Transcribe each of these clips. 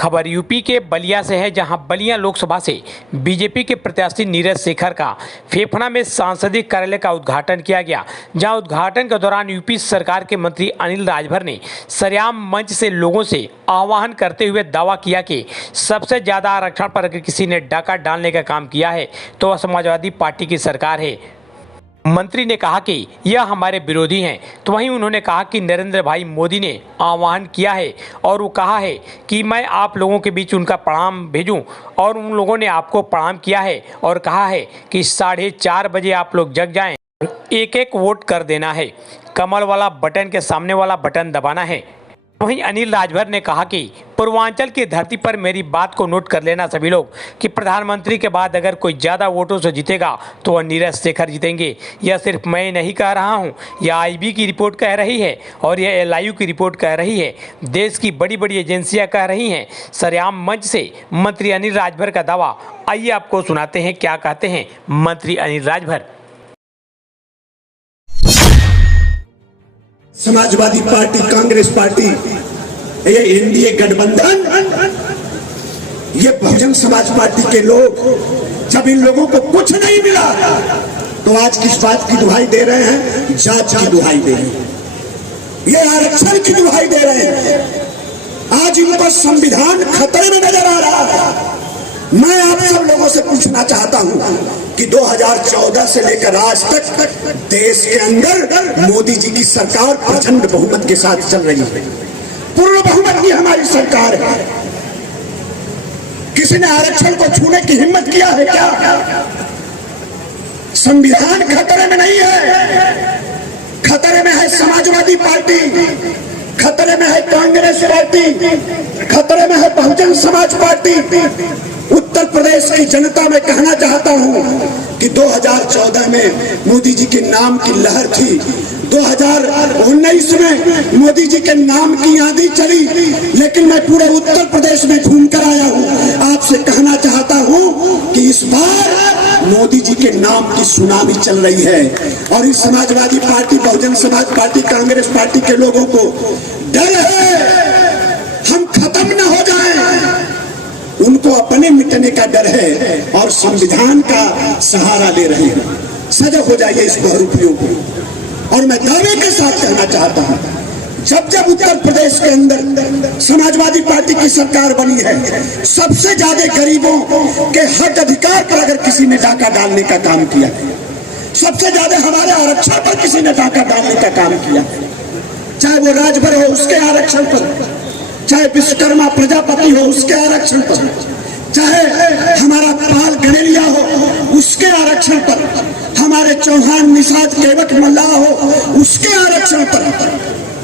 खबर यूपी के बलिया से है, जहां बलिया लोकसभा से बीजेपी के प्रत्याशी नीरज शेखर का फेफना में सांसदीय कार्यालय का उद्घाटन किया गया। जहां उद्घाटन के दौरान यूपी सरकार के मंत्री अनिल राजभर ने सरेआम मंच से लोगों से आह्वान करते हुए दावा किया कि सबसे ज्यादा आरक्षण पर अगर किसी ने डाका डालने का काम किया है तो वह समाजवादी पार्टी की सरकार है। मंत्री ने कहा कि यह हमारे विरोधी हैं, तो वहीं उन्होंने कहा कि नरेंद्र भाई मोदी ने आह्वान किया है और वो कहा है कि मैं आप लोगों के बीच उनका प्रणाम भेजूं, और उन लोगों ने आपको प्रणाम किया है और कहा है कि 4:30 बजे आप लोग जग जाएं, एक एक वोट कर देना है, कमल वाला बटन के सामने वाला बटन दबाना है। वहीं अनिल राजभर ने कहा कि पूर्वांचल की धरती पर मेरी बात को नोट कर लेना सभी लोग कि प्रधानमंत्री के बाद अगर कोई ज़्यादा वोटों से जीतेगा तो वह नीरज शेखर जीतेंगे। यह सिर्फ मैं नहीं कह रहा हूं, यह आईबी की रिपोर्ट कह रही है और यह एलआईयू की रिपोर्ट कह रही है, देश की बड़ी बड़ी एजेंसियां कह रही हैं। सरेआम मंच से मंत्री अनिल राजभर का दावा, आइए आपको सुनाते हैं क्या कहते हैं मंत्री अनिल राजभर। समाजवादी पार्टी, कांग्रेस पार्टी, ये एनडीए गठबंधन, ये बहुजन समाज पार्टी के लोग जब इन लोगों को कुछ नहीं मिला तो आज किस बात की दुहाई दे रहे हैं? जांच की दुहाई दे रहे हैं, ये आरक्षण की दुहाई दे रहे हैं। आज इनका संविधान खतरे में नजर आ रहा है। मैं आप सब लोगों से पूछना चाहता हूं कि 2014 से लेकर आज तक देश के अंदर मोदी जी की सरकार प्रचंड बहुमत के साथ चल रही है। पूर्ण बहुमत की हमारी सरकार है। किसी ने आरक्षण को छूने की हिम्मत किया है क्या? संविधान खतरे में नहीं है, खतरे में है समाजवादी पार्टी, खतरे में है कांग्रेस पार्टी, खतरे में है बहुजन समाज पार्टी। उत्तर प्रदेश की जनता में कहना चाहता हूं कि 2014 में मोदी जी के नाम की लहर थी, 2019 में मोदी जी के नाम की आंधी चली, लेकिन मैं पूरे उत्तर प्रदेश में घूमकर आया हूं। आपसे कहना चाहता हूं कि इस बार मोदी जी के नाम की सुनामी चल रही है और इस Samajwadi party, Bahujan Samaj party, Congress party के लोगों को डर है हम खत्म न हो जाएं, उनको अपने मिटने का डर है और संविधान का सहारा ले रहे हैं। सजग हो जाइए इस बहुरूपियों को। और मैं दावे के साथ कहना चाहता हूं, जब जब उत्तर प्रदेश के अंदर समाजवादी पार्टी की सरकार बनी है, सबसे ज्यादा गरीबों के हक अधिकार पर अगर किसी ने डाका डालने का काम किया है, सबसे ज्यादा हमारे आरक्षण पर किसी ने डाका डालने का काम किया है, चाहे वो राजभर हो उसके आरक्षण पर, चाहे विश्वकर्मा प्रजापति हो उसके आरक्षण पर, चाहे हमारा पाल गणेरिया हो उसके आरक्षण पर, हमारे चौहान निषाद केवट मल्लाह हो उसके आरक्षण पर,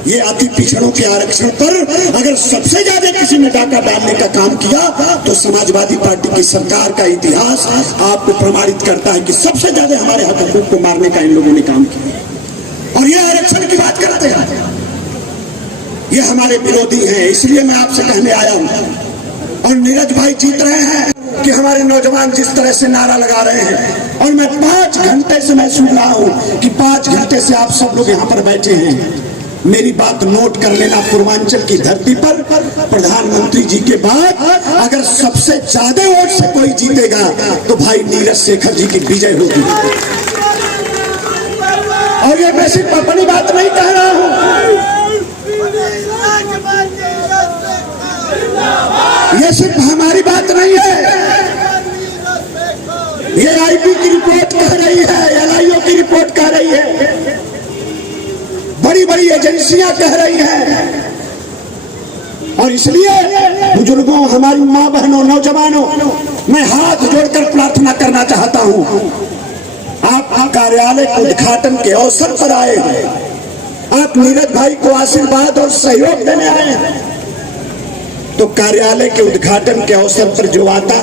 ये अति पिछड़ों के आरक्षण पर अगर सबसे ज्यादा किसी ने डाका डालने का काम किया तो समाजवादी पार्टी की सरकार का इतिहास आपको प्रमाणित करता है कि सबसे ज्यादा हमारे हक हकूक को मारने का इन लोगों ने काम किया। और ये आरक्षण की बात करते हैं, ये हमारे विरोधी हैं, इसलिए मैं आपसे कहने आया हूं। और नीरज भाई जीत रहे हैं कि हमारे नौजवान जिस तरह से नारा लगा रहे हैं, और मैं 5 घंटे से मैं सुन रहा हूं कि 5 घंटे से आप सब लोग यहां पर बैठे हैं। मेरी बात नोट कर लेना, पूर्वांचल की धरती पर प्रधानमंत्री जी के बाद अगर सबसे ज्यादा वोट से कोई जीतेगा तो भाई नीरज शेखर जी की विजय होगी। और ये मैं सिर्फ अपनी बात नहीं कह रहा हूं, ये सिर्फ हमारी बात नहीं है, ये आईबी की रिपोर्ट कह रही है, एलआईयू की रिपोर्ट कह रही है, बड़ी बड़ी एजेंसियां कह रही हैं। और इसलिए बुजुर्गों, हमारी मां बहनों, नौजवानों, मैं हाथ जोड़कर प्रार्थना करना चाहता हूं, आप कार्यालय के उद्घाटन के अवसर पर आए हैं, आप नीरज भाई को आशीर्वाद और सहयोग देने आए हैं, तो कार्यालय के उद्घाटन के अवसर पर जो आता